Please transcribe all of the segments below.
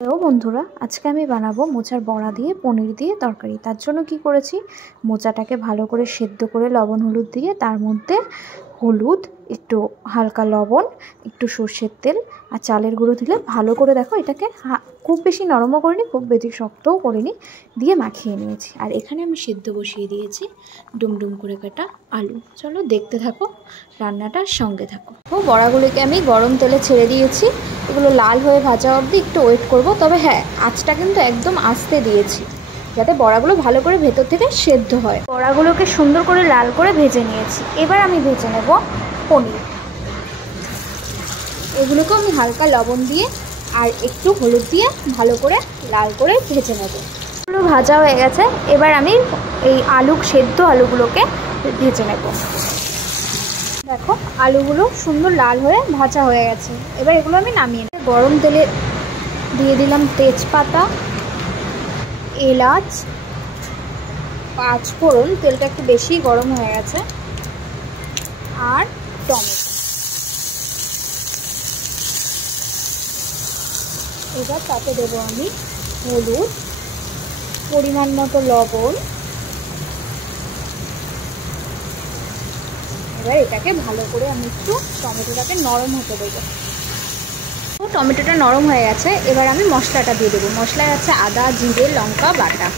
Hello বন্ধুরা, আজকে আমি বানাবো মোচার বড়া দিয়ে পনির দিয়ে তরকারি। তার জন্য কি করেছি, মোচাটাকে ভালো করে সেদ্ধ করে লবণ হলুদ দিয়ে তার মধ্যে হলুদ, একটু হালকা লবণ, একটু সর্ষের তেল আর চালের গুঁড়ো দিলে ভালো করে দেখো এটাকে খুব বেশি নরমও করিনি, খুব বেশি শক্তও করিনি, দিয়ে মাখিয়ে নিয়েছি। আর এখানে আমি সেদ্ধ বসিয়ে দিয়েছি ডুমডুম করে কাটা আলু। চলো দেখতে থাকো, রান্নাটার সঙ্গে থাকো। বড়াগুলোকে আমি গরম তেলে ছেড়ে দিয়েছি, এগুলো লাল হয়ে ভাজা অবধি একটু ওয়েট করব। তবে হ্যাঁ, আঁচটা কিন্তু একদম আস্তে দিয়েছি যাতে বড়াগুলো ভালো করে ভেতর থেকে সেদ্ধ হয়। বড়াগুলোকে সুন্দর করে লাল করে ভেজে নিয়েছি। এবার আমি ভেজে নেব পনির। এগুলোকে আমি হালকা লবণ দিয়ে আর একটু হলুদ দিয়ে ভালো করে লাল করে ভেজে নেব। এগুলো ভাজা হয়ে গেছে, এবার আমি এই সেদ্ধ আলুগুলোকে ভেজে নেব। দেখো আলুগুলো সুন্দর লাল হয়ে ভাজা হয়ে গেছে। এবার এগুলো আমি নামিয়ে নেব। গরম তেলে দিয়ে দিলাম তেজপাতা, এলাচ, পাঁচফোড়ন, তেলটা একটু বেশি গরম হয়ে গেছে, আর টমেটো। এবার তাতে দেবো আমি হলুদ, পরিমাণ মতো লবণ। এবার এটাকে ভালো করে আমি একটু টমেটোটাকে নরম হতে দেবো। টমেটোটা নরম হয়ে গেছে, এবার আমি মশলাটা দিয়ে দেবো। মশলায় আছে আদা, জিরে, লঙ্কা বাটা।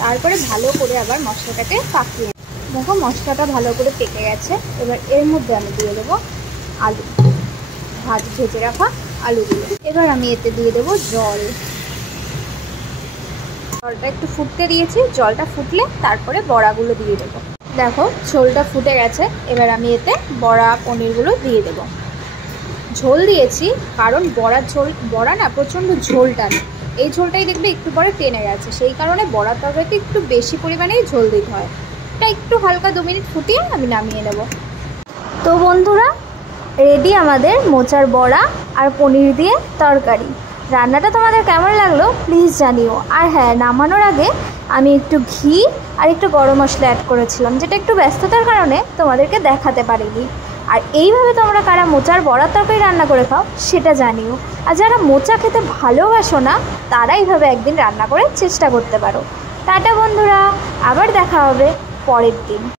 তারপরে ভালো করে আবার মশলাটাকে পাকিয়ে দেখো মশলাটা ভালো করে পেকে গেছে। এবার এর মধ্যে আমি দিয়ে দেবো আলু, ভেজে রাখা আলুগুলো। এবার আমি এতে দিয়ে দেবো জল। জলটা একটু ফুটতে দিয়েছি, জলটা ফুটলে তারপরে বড়াগুলো দিয়ে দেবো। দেখো ঝোলটা ফুটে গেছে, এবার আমি এতে বড়া পনিরগুলো দিয়ে দেবো। ঝোল দিয়েছি কারণ বড়া না প্রচণ্ড ঝোল টানে। এই ঝোলটাই দেখবে একটু পরে টেনে গেছে, সেই কারণে বড়ার তরকারিতে একটু বেশি পরিমাণেই ঝোল দিতে হয়। এটা একটু হালকা 2 মিনিট ফুটিয়ে আমি নামিয়ে নেব। তো বন্ধুরা, রেডি আমাদের মোচার বড়া আর পনির দিয়ে তরকারি। রান্নাটা তোমাদের কেমন লাগলো প্লিজ জানিও। আর হ্যাঁ, নামানোর আগে আমি একটু ঘি আর একটু গরম মশলা অ্যাড করেছিলাম, যেটা একটু ব্যস্ততার কারণে তোমাদেরকে দেখাতে পারিনি। আর এইভাবে তোমরা কারা মোচার বড়ার তরকারি রান্না করে খাও সেটা জানিও। আর যারা মোচা খেতে ভালোবাসো না, তারা এইভাবে একদিন রান্না করে চেষ্টা করতে পারো। টাটা বন্ধুরা, আবার দেখা হবে পরের দিন।